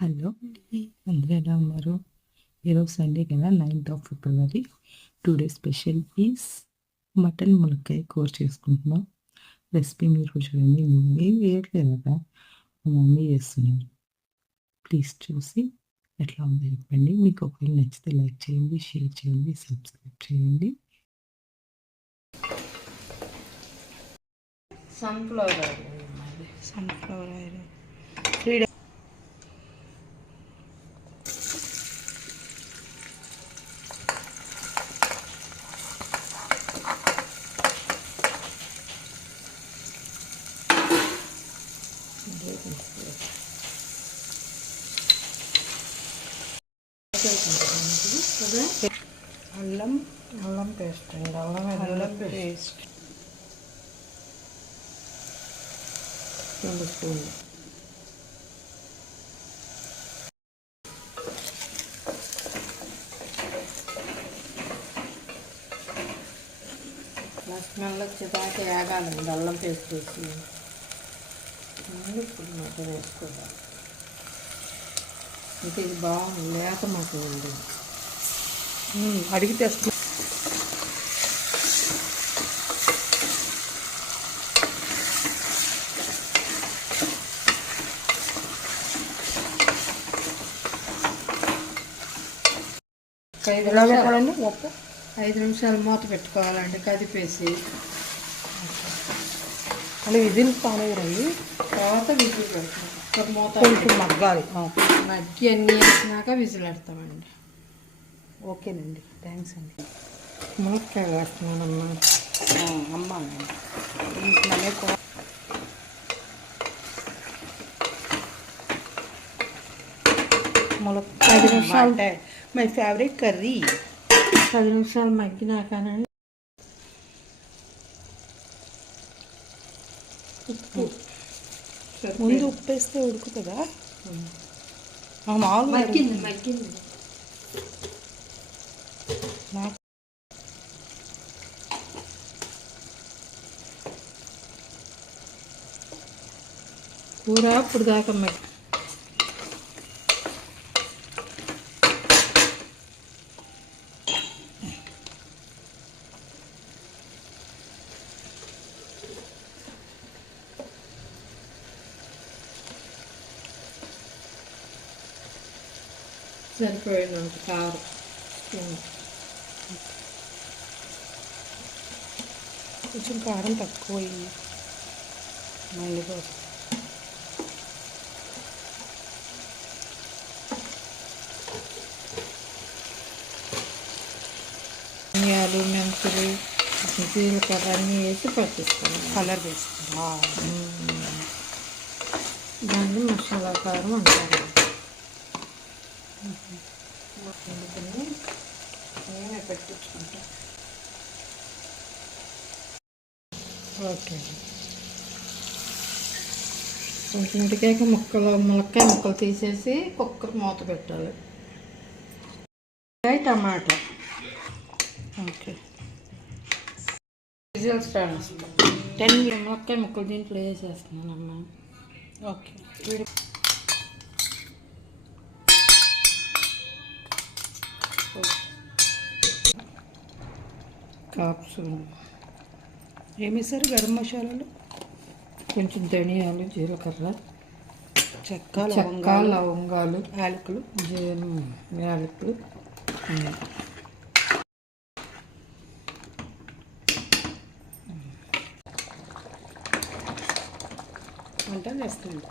Hello అండి. అందరూ ఎలా ఉన్నారు? ఈరోజు సండే కదా, 9th of February. Today special is mutton ములక్కాయ కూర చేసుకుంటున్నాం. రెసిపీ మీరు చూడండి. నేనేం వేయట్లేదు కదా, మా మమ్మీ చేస్తున్నారు. ప్లీజ్ చూసి ఎట్లా ఉందో చెప్పండి. మీకు ఒకవేళ నచ్చితే లైక్ చేయండి, షేర్ చేయండి, సబ్స్క్రైబ్ చేయండి. Sunflower oil 3 days. అల్లం పేస్ట్ అండి. అల్లం పేస్ట్ 2 స్పూన్లు. స్మెల్ వచ్చేదాకా వేగాలండి అల్లం పేస్ట్ వేసి. ఇప్పుడు మటన్ వేసుకోవాలి. ఇంకా ఇది బాగుంది, లేత మటన్ అండి. అడిగి తెస్తున్నా. ఎలా పెట్టాలండి? 5 నిమిషాలు మూత పెట్టుకోవాలండి, కదిపేసి. అంటే విజిల్ పానేయండి. తర్వాత విజిల్ పెడతాం. మూత మగ్గాలి. మగ్గి అన్నీ వేసినాక విజిల్ పెడతామండి. ఓకేనండి, థ్యాంక్స్ అండి. ములక్కాయ వేస్తున్నానమ్మా. అమ్మా ములక్కాయ 5 నిమిషాలు. My favourite curry. 10 నిమిషాలు మగ్గినాకనండి ఉప్పు. ముందు ఉప్పు వేస్తే ఉడుకుతుందా? మామూలు మగ్గింది. కూర ఇప్పుడు దాకా సరిపోయినంత కారం స్పూన్. కొంచెం కారం తక్కువ మళ్ళీ కోసం. ధనియాలు, మెంతులు, జీలకర్ర అన్నీ వేసి పట్టిస్తాను. కలర్ వేస్తాను. దాన్ని మసాలా కారం అంటారు. నేనే పెట్టించుకుంటా. ఓకే. కొంచెం ఉడికాక ములక్కాయ ముక్కలు తీసేసి కుక్కర్ మూత పెట్టాలి. టమాటా. ఓకే. విజిల్స్ 10 ములక్కాయ ముక్కలు దీంట్లో వేసేస్తున్నానమ్మా. ఓకే. కాప్స్ ఏమేసారు? గరం మసాలాలు, కొంచెం ధనియాలు, జీలకర్ర, చెక్క, లవంగాలు, యాలకులు, యాలకులు. వంట చేస్తుంది.